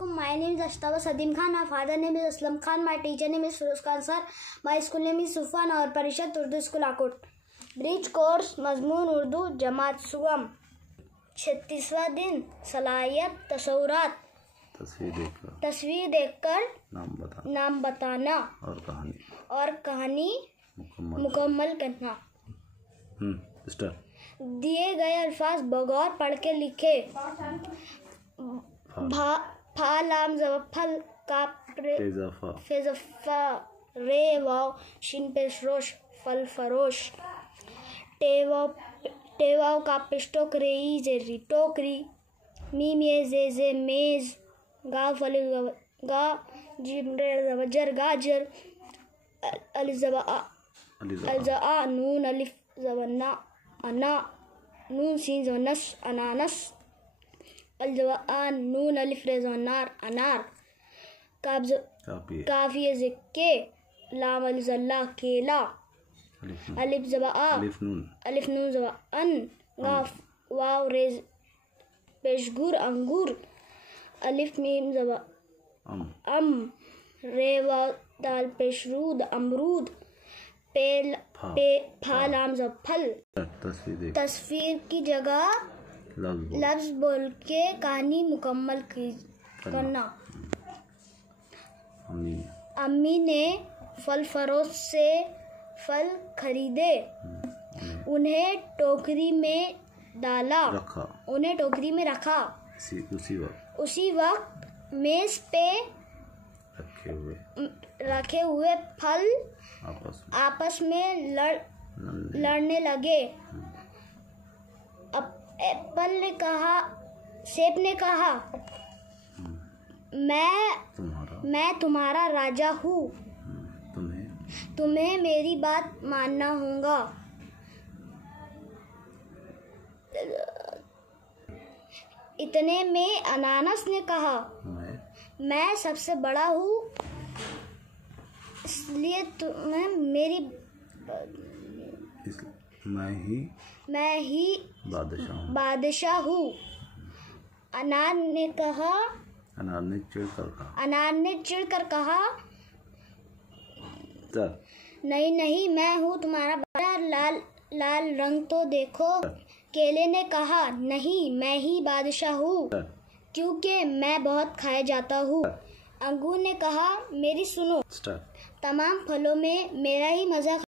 My name is Ashtaba Sadim Khan. My father name is Aslam Khan. My teacher name is Firoz Khan sir. My school name is Sufan और परिषद Urdu school Akot. Bridge course मजमून उर्दू जमात सुगम. 36वां दिन सलाहियत तसव्वुरात. तस्वीर देखकर नाम बताना और कहानी मुकम्मल करना. दिए गए अल्फाज बगौर पढ़ के लिखे. फा लाम ज़बर फल काफ फेज़फा रे वाव शिन पेश रोश फल फरोश. टेवाव का पेशटोक रेई जेरी टोकरी. मीम ये जे मेज. गा फल गा जिम रे ज़बर गाजर. अलिफ ज़बा नून अलिफ ज़बर ना अना. नून सीन ज़बर नस अनानस. अल नून अलिफ रे ज़बर नार अनार. काफिए ज़िक्के. लाम अलिफ ज़ल्ला केला. अलिफ ज़बा अलिफ नून ज़बा अन. गाफ वाव रे पेशगुर अंगूर. अलिफ मीम ज़बा अम. रे वाव दाल पेशरूद अमरूद. फा लाम ज़बर फल. तस्वीर की जगह लफ्ज बोल के कहानी मुकम्मल करना. अम्मी ने फल फरोश से फल खरीदे. उन्हें टोकरी में डाला. उन्हें टोकरी में रखा. उसी वक्त मेज पे रखे हुए फल आपस में लड़ने लगे. एप्पल ने कहा, सेब ने कहा, मैं तुम्हारा राजा हूँ. तुम्हें मेरी बात मानना होगा. इतने में अनानस ने कहा, मैं सबसे बड़ा हूँ, इसलिए तुम्हें मेरी मैं ही बादशाह हूँ. अनार ने चिढ़कर कहा, नहीं मैं हूँ तुम्हारा बादशाह. लाल रंग तो देखो. केले ने कहा, नहीं मैं ही बादशाह हूँ, क्योंकि मैं बहुत खाया जाता हूँ. अंगूर ने कहा, मेरी सुनो. तमाम फलों में मेरा ही मजा